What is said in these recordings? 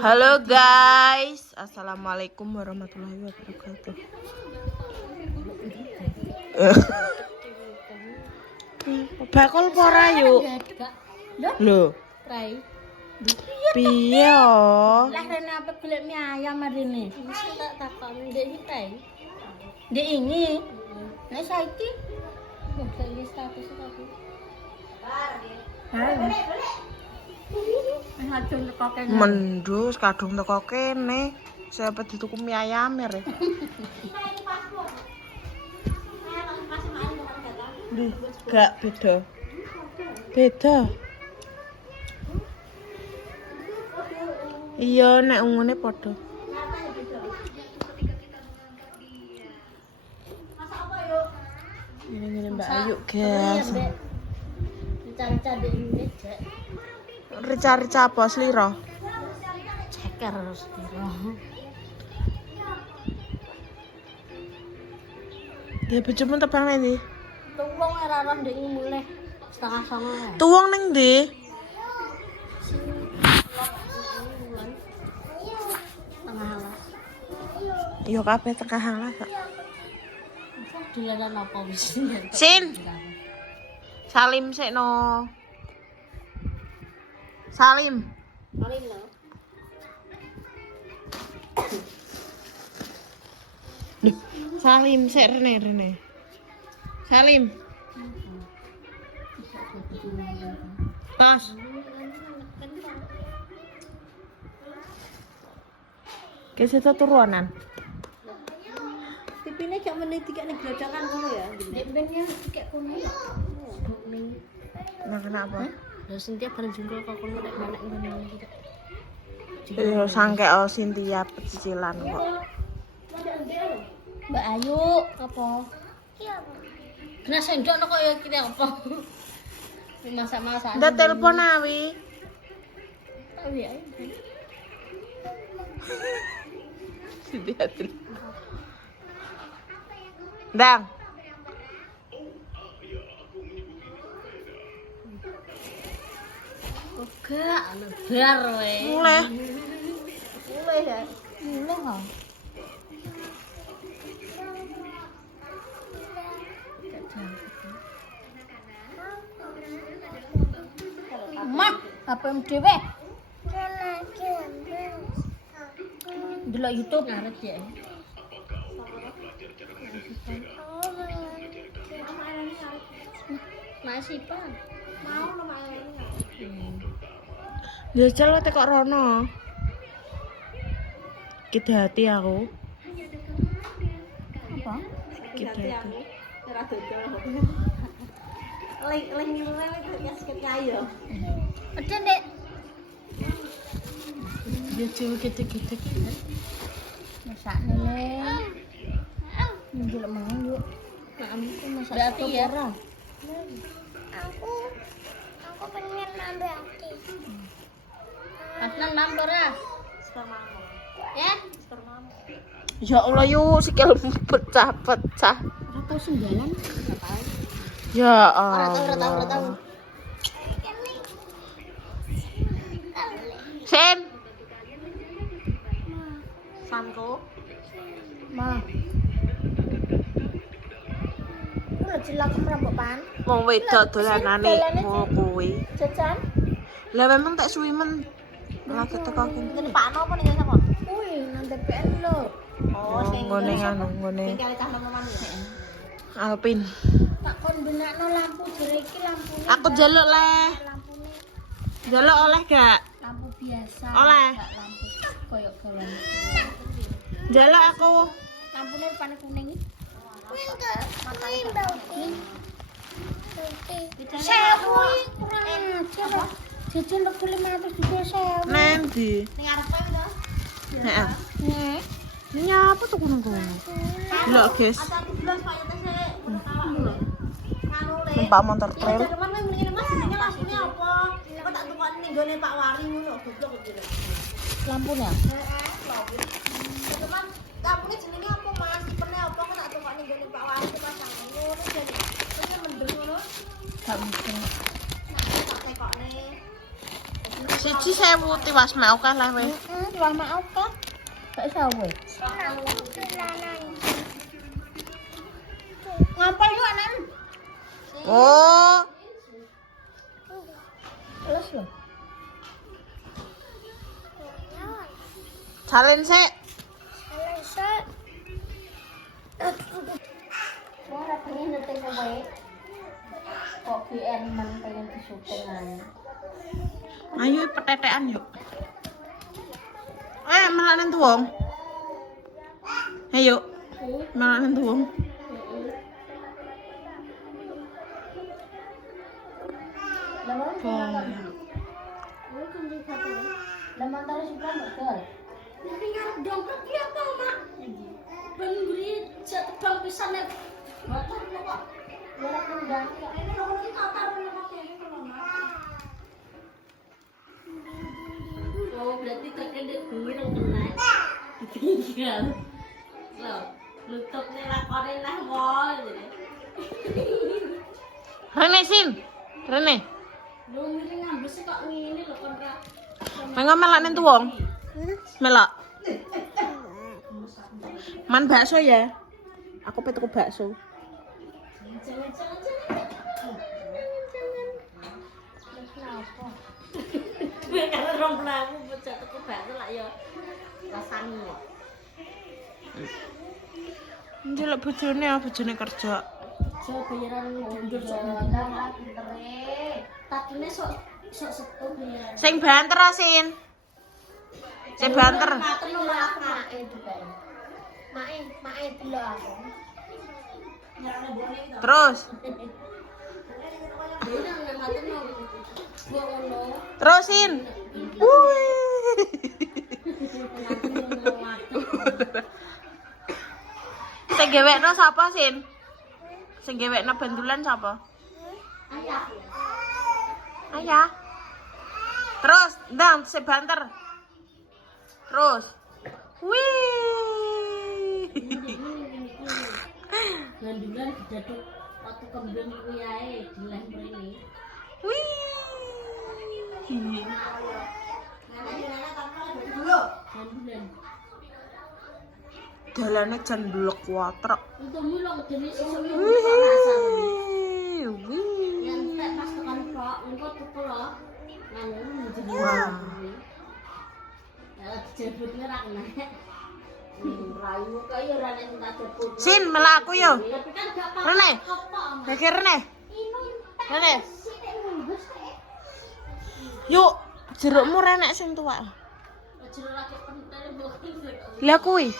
Halo guys, assalamualaikum warahmatullahi wabarakatuh. Bakul pora yuk. Loh, piye oh? Lah rene apa golek mie ayam marine. Mesti tak takon ndek iki teh. Ndek ini. Nek saiki saiki status aku. Mendus kadung teko kene. Siapa dituku mie ayam ya? Gak beda. Beda. Iya, nek ungune padha. Ini Mbak Ayu, guys. Rica-rica ndek ini cek. Rica-rica apa slira? Ceker slira. Ya bojomu tebang ning ndi? Tuwong ora roh ndek iki mulih setengah 9. Tuwong ning ndi? Tengah alas. Yo kabeh tengah alas kok. Dolanan apa wis? Sin. Salim sik no. Salim. Paling lho. Salim sik Rene. Salim. Pas. Keseta turunan. Tipine gak meniti kek ning glodakan ngono ya. Nek bennya kek kono ya. Nah, kenapa? Lho Sintia bareng jungkul kok kono nek manek ngono iki. Yo sangke Cynthia pecicilan kok. Mbak Ayu, apa? Ki apa? Kena sendok kok ya kira apa? Masak-masak. Ndak telepon awi. Awi ae. Cynthia. Dang. Gak lebar we. Mulai. Mulai ya. Mulai ha. Mak, apa yang dewe? Delok YouTube ngaret ya. Masih Pak. Mau nama Jajal wae kok rono. Kita hati aku. apa? Kita hati. Ora dodol. Lek ngilune ya sikit kayu. Ada Dek. Dia cewek gitu-gitu. Masak nene. Njelek mangan yuk. Nah, aku masak berarti ya. Aku pengen nambah hati. Asnan mambo ra. Ya? Ya Allah yuk sikil pecah-pecah. Ora tau senggalan. Ora tau. Ya Ora Allah. tahu. Sen. Sanko. Ma. Ora cilak merambok pan. Wong wedok dolanane mau kuwi. Jajan. Lah memang tak suwi men. Lagi teko kene. Ngene Pak Nopo ning sapa? Kuwi nang DPN lho. Oh, ngene anu ngene. Sing kali cah noman ya. Alpin. Tak kon benakno lampu jere iki lampune. Aku jaluk leh. Lampune Jaluk oleh gak? lampu biasa. Oleh. Gak lampu koyo galon. Jaluk aku. Lampune warna kuning iki. Enggak, ini bauti. Sewu kurang ajar. Jajan lego 500 juga sewu. Nendi? Ning arepe to? Heeh. Nek. Ini apa tuh kono-kono? Lho, guys. Ada 17 Pak ya sih. Kanu le. Numpak motor trail. Cuman mendingin Mas jenenge lampune apa? Kok tak tukokne ning gone Pak Wari ngono goblok kok. Lampunya? Heeh, lampu. Cuman lampune jenenge apa Mas? Tipene apa kok tak tukokne ning gone Pak Wari pasang ngono jadi ini mendeng ngono. Gak mungkin. Tak tekokne. Siji 1000 tiwas mau kalah weh. Tiwas mau kan? Gak iso weh. Aku dolanan. Ngapa yuk anak? Oh, Terus lho. salin sik. Selesai. Ora pengen nete kowe. Kok BN men pengen disuting ae. Ayo petetean yuk. Melanen tuwong. Ayo. Melanen tuwong. Lemah taruh simpan betul. Tapi ngarep dongkrak ki apa, Mak? Ben beri jatuh bang pisan nek motor kok. Ora kendang. Ini lho iki taruh nang kene lho, Mak. Oh, berarti terkena gue nang kena. Ditinggal. Loh, lututnya lakone lah wol. Rene sin. Rene. Lu ngene ngambes kok ngene lho kon ra. Mengko melanen tuwong. Melak. Man bakso ya. Aku petuku bakso. Karena rong pelaku bocah tuku bakso lak ya rasane kok. Njeluk bojone kerja. So bayaran mundur sok ndang lah pintere. Tatune sok sepuh bayaran. Sing banter asin. Sing banter. Matur nuwun make juga. Make dulu aku. Terus. Dene nang matur nuwun. Gua ngono. Terusin. Sing gewekno sapa, Sin? Sing gewekno bentulan sapa? Ayah. Ayah. Terus, ndang sing banter. Terus. Wih. Gandulan didaduk waktu kembang kuwi ae dileh mrene. Wih. Gandulan. Dalane jan blek watrek. Untuk mulo dene sesuk yo rasa kuwi. Wih. Yang tak pas tekan kok engko tuku lho. Nganu jenenge. Wah. Ya dijebutne ra kena. Rayu kaya ora nek tak jebut. Sin, melak aku yo. Tapi kan gak Rene. apa-apa. Lagi Rene. Rene. Yuk, jerukmu renek sing tuwak. Jeruk lagi pentel mbok. Lah kuwi.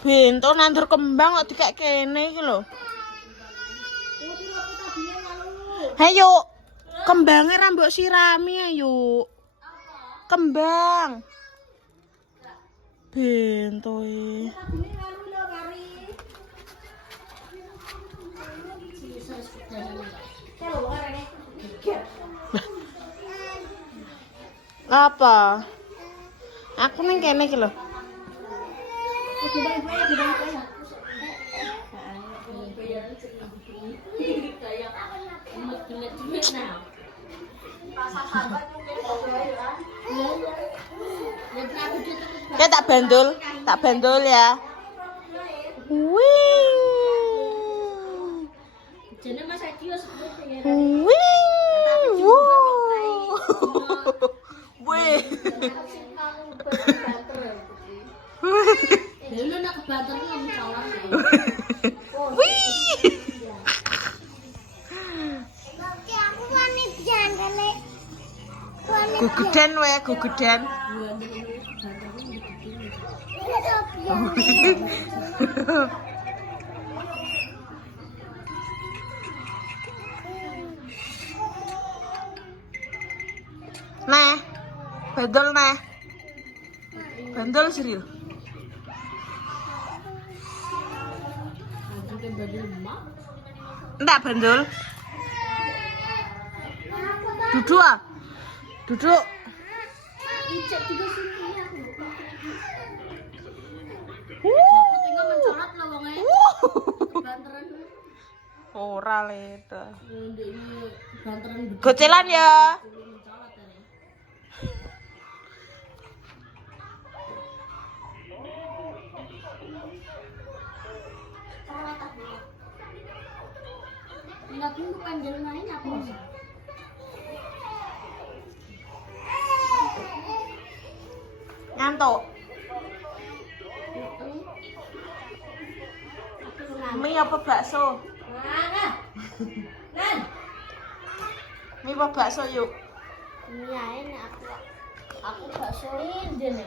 Bento nandur kembang kok dikek kene iki lho. Hayo. Kembange ra mbok sirami ayo. Kembang. Bento e. Apa? Aku ning kene iki lho. Oke, tak bandul ya. Wih. Jane Mas Adi wis sepuh ya. Wih. Wih. Dulu nak kebanter ki om salah. Wih. Oke, aku wani jandale. Wani Gugeden wae, gugeden. Nah, bandul nah. Bandul serius. Enggak bandul. Duduk ah. Duduk. Ijek juga sini aku. Tinggal mencolot lah wonge. Banteran. Ora leda. Ini banteran Gocelan ya. mencolot ya. Enggak aku bukan jalan lain apa? Ngantuk. Mie apa bakso? Mana? Nan. Mie apa bakso yuk? Ini aku baksoin dia nih.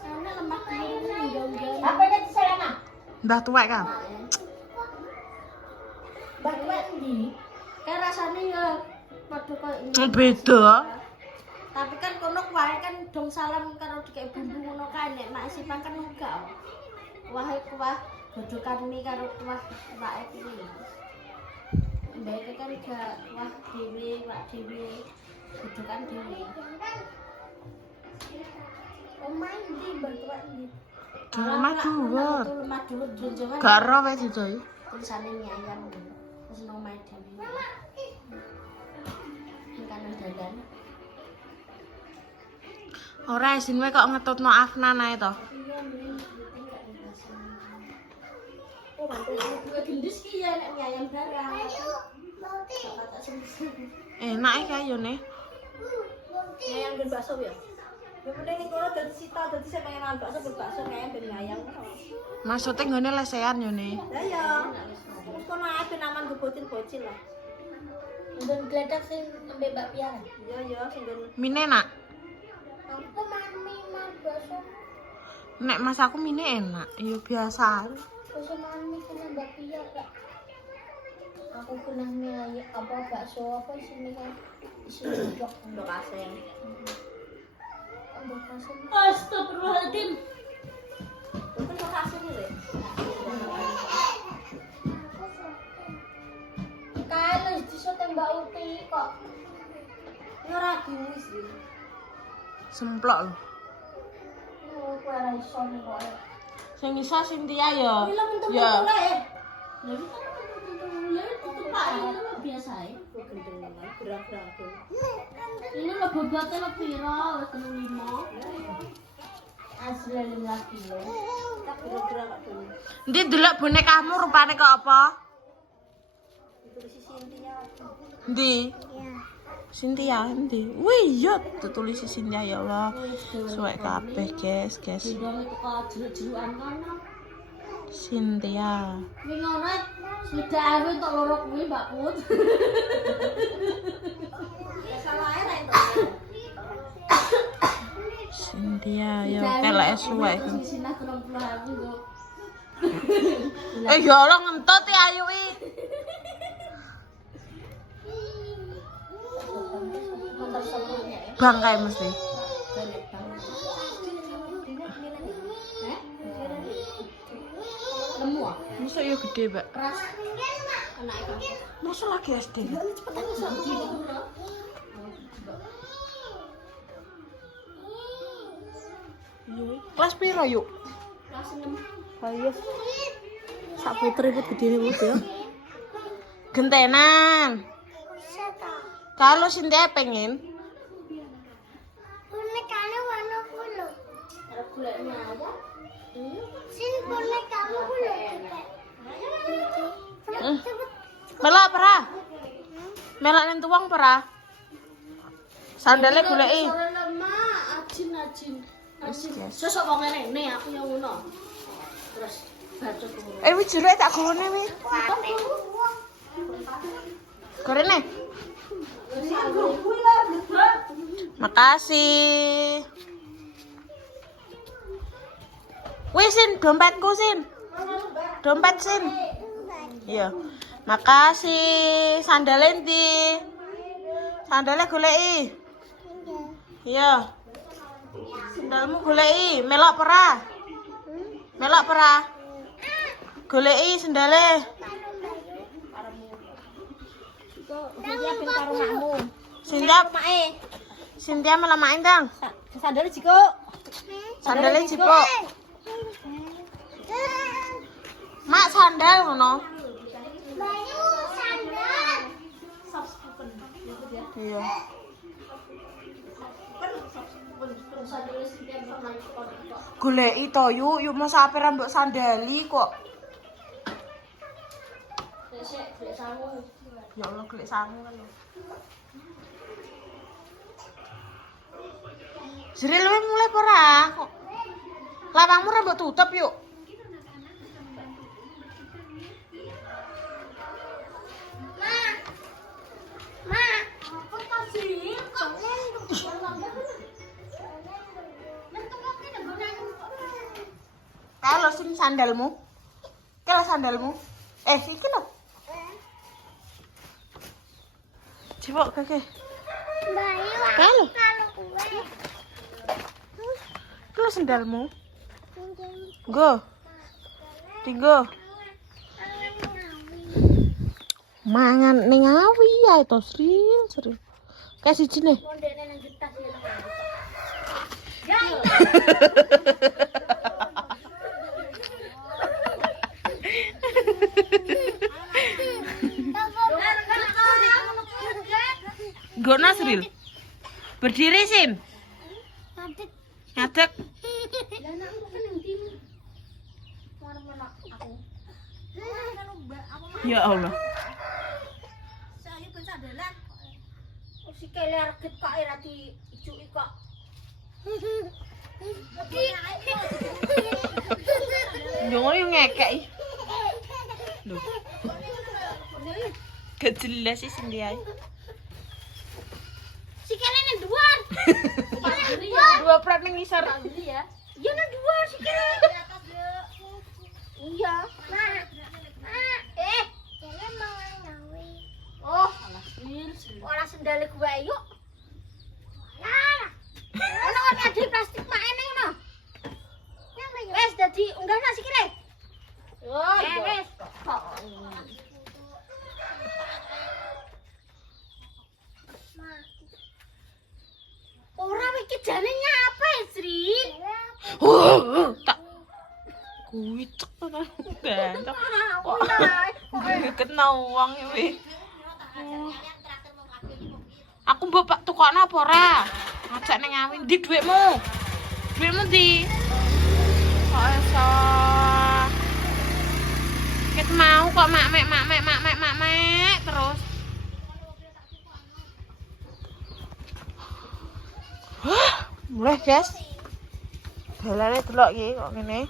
Sana lemak ini jauh-jauh. Apa ini sayang? Mbah tuwek kan? Banget nih. Kayak rasanya ya padha koyo ini. Beda. Tapi kan kono wae kan dong salam karo dikek bumbu ngono kae nek mak sipan kan enggak. Wae kuah godokan mie karo kuah wae iki. Mbak kan gak wah dhewe, wak dhewe. Godokan dhewe. Omah ndi bantuan ndi? Lemah dhuwur. Lemah dhuwur jonjongan. Gak ero wae didoy. Tulisane mie ayam. Terus nomai dhewe. Makanan dadan. Ora isin wae kok ngetutno Afnan ae to. Oh, bantu gue gendis ki ya nek mie ayam barang. Enak iki ayone. Mie ayam ben bakso ya. Ya penting ning kono dadi sita dadi sing pengen mangan bakso ben bakso mie ayam ben mie ayam. Maksude nggone lesehan yo ne. Lah ya. Terus kono ae ben aman bocil-bocil lah. Nggon gledak sing nembe bakpia. Iya ya sing nggon. Mine enak. Aku mami bakso. Nek mas aku mine enak. Yo biasa. Bakso mami kena bakpia kak. Aku kena mie ayam apa bakso apa sini kan isi blok Aseng. bakso. Astagfirullahaladzim. Itu kok asing lho. Kalau diso tembak uti kok. Ini ora gumis iki. Semplok lho. Oh, ora iso nih kok. Sing iso Cynthia ya. Film untuk Ya. lah ya. Lha iki kan itu Pak ini biasa ya. Gerak-gerak. Ini lo bobotnya lo piro? Wis 5. Asli 15 kilo. Tak gerak-gerak dulu. Ndi delok bonekamu rupane kok apa? Itu si Cynthia. Ndi? Ya. Cynthia ndi? Wih, yo ditulis Cynthia ya Allah. Suwek kabeh, guys. Bidang itu kok jeruk-jerukan kono. Cynthia. Kuwi ngono sudah awe tok loro kuwi Mbak Put. Salah ae nek to. Cynthia yo keleke suwek. Sinah 30.000 kok. Ya Allah ngentut ya ayu iki. Motor sepuluhnya ya. Bangkai mesti. Banyak banget. Lemu ah. Masa yo gede, Mbak. Keras. Anak itu. Masa lagi SD? Cepetan iso di. Kelas piro yuk? Kelas 6. Ayo. Sak putri put gede put ya. Gentenan. Kalau Cynthia pengen, Bonekanya warna kulo. Ada gulanya aja. Sin bonekamu kulo. melak pera. Melak ning tuwang pera. Sandale goleki. Sore lemah, ajin. Yes. Sosok wong ngene aku yang ngono. Terus bacot ngono. Wis jeruk tak golone wis. Gorene. Makasih. Wis Sin, dompetku Sin. Dompet Sin. Iya. Makasih. Sandale ndi? Sandale goleki. Iya. Sandalmu goleki, melok pera? Melok pera? Goleki sandale. Dia pin karo makmu. Cynthia melamain dang. Sandal jiko. Sandale jipuk. Mak sandal ngono. Bayu sandal. Soft spoken. Iya. Sandal setiap pernah kok. Goleki to yuk masa ape ra mbok sandali kok. Sik, sangu. Ya Allah golek sangu kan lho. Sril kowe mulai apa ora kok? Lawangmu ra mbok tutup yuk. Ma. Apa ta sih? Kok Kalau sing sandalmu. Kalau sandalmu. Iki lho. Coba kakek. Bayu. Kalau. Kalau gue. Kalau sandalmu. Go. Tiga. Mangan ning awi ya to Sril. Kayak siji nih. Mondene nang getas ya. Gono Sril. Berdiri Sim. Ngadeg. Lah anakku kan nang ndi? Mana aku. Ya Allah. Saya ben sandalan. Si kele reget kok ora diijuki kok. Ngono yo ngekek. Lho. Gak jelas sih sing dia. Si kele nang dhuwur. Dua prat ning ngisor. Ya. Ya nang dhuwur si kele. Iya. Kele mau ngawi. Oh, alah ora sendale gue yuk. Lah. Ono di plastik mak ene ngono. Wes dadi unggahna si kele. Oh, wes. Ora iki jane nyapa, Sri? Tak kuwi cek ta. Bentok. Kok kena uang iki. Aku mbok pak tukokno apa ora? Ngajak ning awi ndi dhuwitmu? Dhuwitmu ndi? Kok iso? Ket mau kok mak-mek terus. Mulai guys. Dalane delok iki kok ngene.